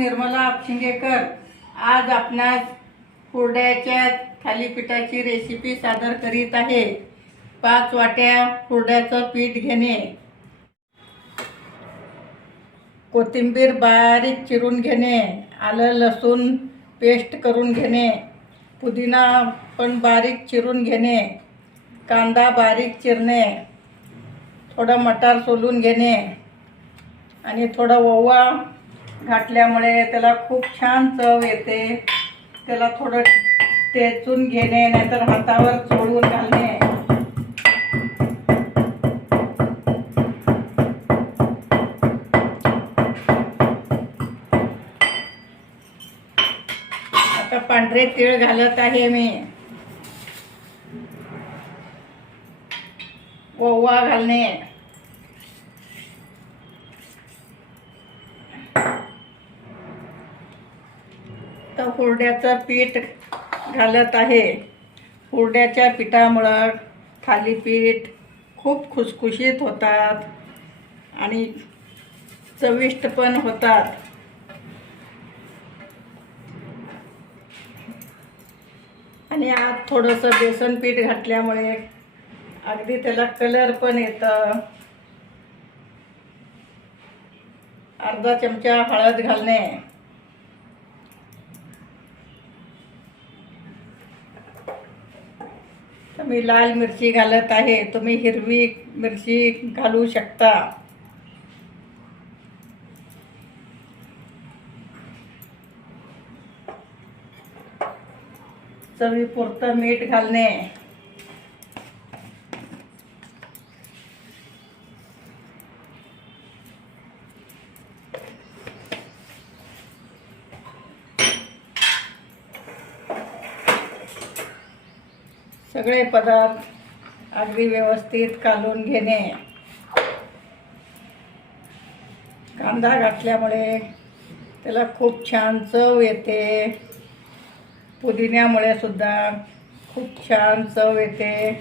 निर्मला आपशिंगेकर आज आपणास हुरड्याच्या थालीपीठाची रेसिपी सादर करीत आहे. पाच वाट्या हुरड्याचं पीठ घेणे. कोथिंबीर बारीक चिरून घेणे. आलं लसूण पेस्ट करून घेणे. पुदिना पण बारीक चिरून घेणे. कांदा बारीक चिरणे. थोडं मटार सोलून घेणे. आणि थोडं ओवा घातल्यामुळे त्याला खूप छान चव येते. त्याला थोडं टेचून घेणे नाहीतर हातावर चोळून घालणे. आता पांढरे तीळ घालत आहे मी. ओवा घालणे. तर हुरड्याचं पीठ घालत आहे. हुरड्याच्या पिठामुळं थालीपीठ खूप खुसखुशीत होतात आणि चविष्ट पण होतात. आणि आत थोडंसं बेसन पीठ घातल्यामुळे अगदी त्याला कलर पण येतं. अर्धा चमचा हळद घालणे. मी लाल मिरची घालत आहे तुम्ही हिरवी मिरची घालू शकता. चवीपुरतं मीठ घालणे. सगळे पदार्थ अगदी व्यवस्थित कालून घेणे. कांदा घातल्यामुळे त्याला खूप छान चव येते. पुदिन्यामुळे सुद्धा खूप छान चव येते.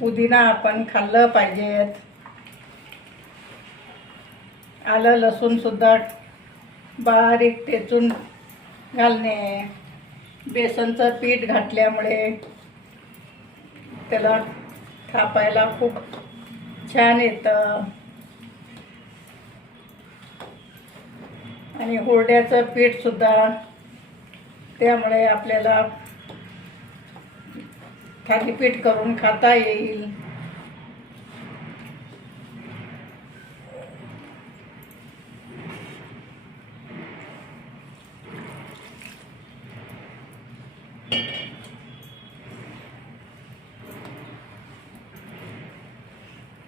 पुदिना आपण खाल्लं पाहिजेत. आलं लसूणसुद्धा बारीक टेचून घालणे. बेसनचं पीठ घातल्यामुळे त्याला थापायला खूप छान येतं. आणि हुरड्याचं पीठसुद्धा त्यामुळे आपल्याला थालीपीठ करून खाता येईल.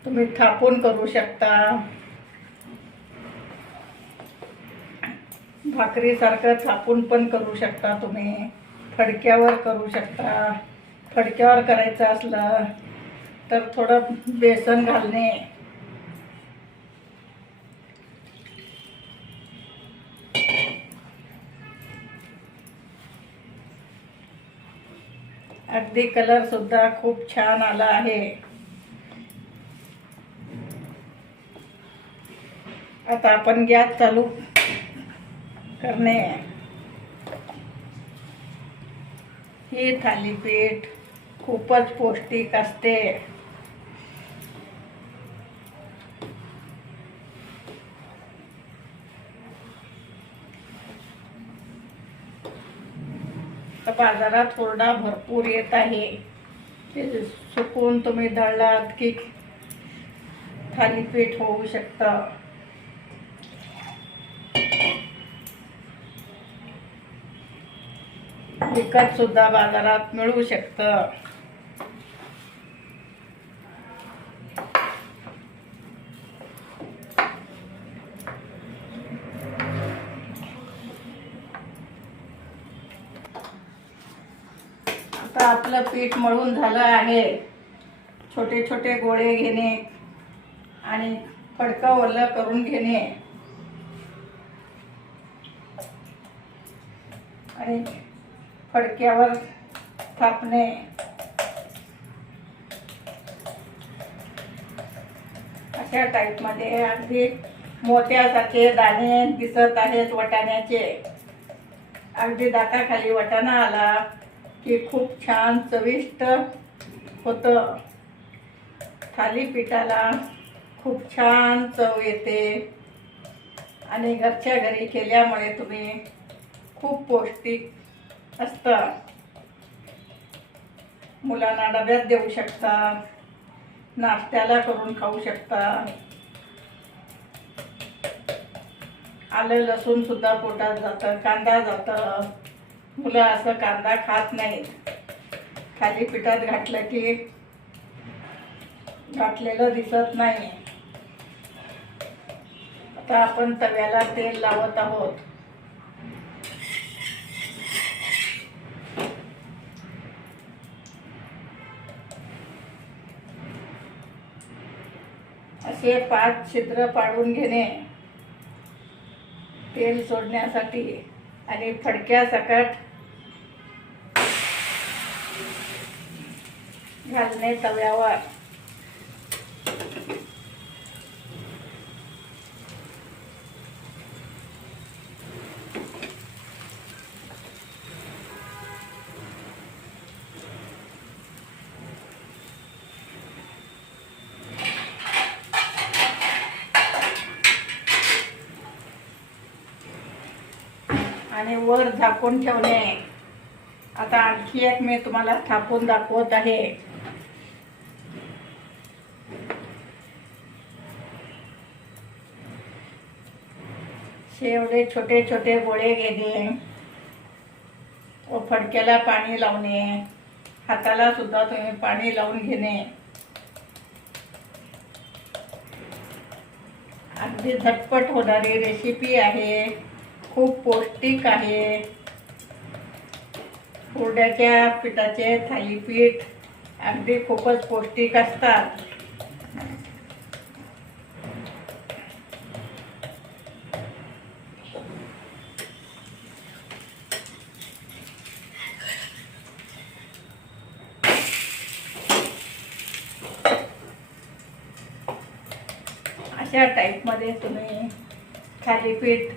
तुम्ही थापून करू शकता. भाकरीसारखं थापून पण करू शकता तुम्ही. फडक्यावर करू शकता. फडक्यावर करायचं असलं तर थोडं बेसन घालणे. अगदी कलर सुद्धा खूप छान आला आहे. आता आपण गॅस चालू करणे. ही थालीपीठ खूपच पौष्टिक असते. तर बाजारात कोरडा भरपूर येत आहे. सुकून तुम्ही दळलात की थालीपीठ होऊ शकतं. विकत सुद्धा बाजारात मिळू शकतं. आता आपलं पीठ मळून झालं आहे. छोटे छोटे गोळे घेणे आणि फडकं ओलं करून घेणे. आणि फडक्यावर थापणे. अशा टाईपमध्ये अगदी मोत्यासारखे दाणे दिसत आहेत वाटाण्याचे. अगदी दाताखाली वाटाणा आला की खूप छान चविष्ट होतं. थालीपीठाला खूप छान चव येते. आणि घरच्या घरी केल्यामुळे तुम्ही खूप पौष्टिक असतं. मुलांना डब्यात देऊ शकता नाश्त्याला करून खाऊ शकता आलं लसूणसुद्धा पोटात जातं कांदा जातं. मुलं असं कांदा खात नाहीत. खाली पिठात घातलं की घातलेलं दिसत नाही. आता आपण तव्याला तेल लावत आहोत. असे पाच छिद्र पाडून घेणे. तेल सोडण्यासाठी आणि फडक्या सकट घालणे तव्यावर. आणि वर झाकून ठेवणे. आता आणखी एक मी तुम्हाला थापून दाखवत आहे. शेवडे छोटे छोटे गोळे घेणे. व फडक्याला पाणी लावणे. हाताला सुद्धा तुम्ही पाणी लावून घेणे. अगदी झटपट होणारी रेसिपी आहे. खूप पौष्टिक आहे. हुरड्याच्या पिठाचे थालीपीठ अगदी खूपच पौष्टिक असतात. अशा टाईपमध्ये तुम्ही थालीपीठ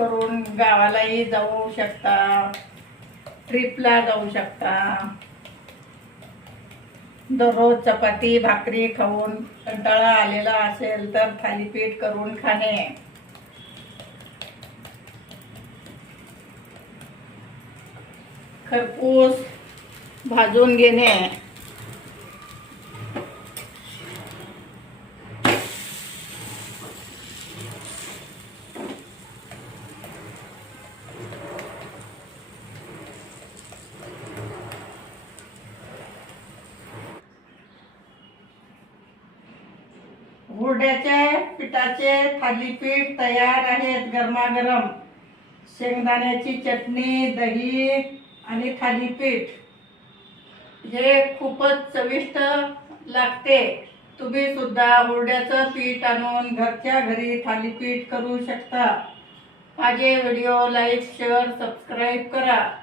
करून गावालाही जाऊ शकता. ट्रिपला जाऊ शकता. दररोज चपाती भाकरी खाऊन कंटाळा आलेला असेल तर थालीपीठ करून खाणे. खरपूस भाजून घेणे. हुरड्याचे पिठाचे थालीपीठ तयार आहेत गरमागरम. शेंगदाण्याची चटणी दही आणि थालीपीठ. हे खूपच चविष्ट लागते. तुम्ही सुद्धा हुरड्याचं पीठ आणून घरच्या घरी थालीपीठ करू शकता. माझे व्हिडिओ लाईक शेअर सबस्क्राईब करा.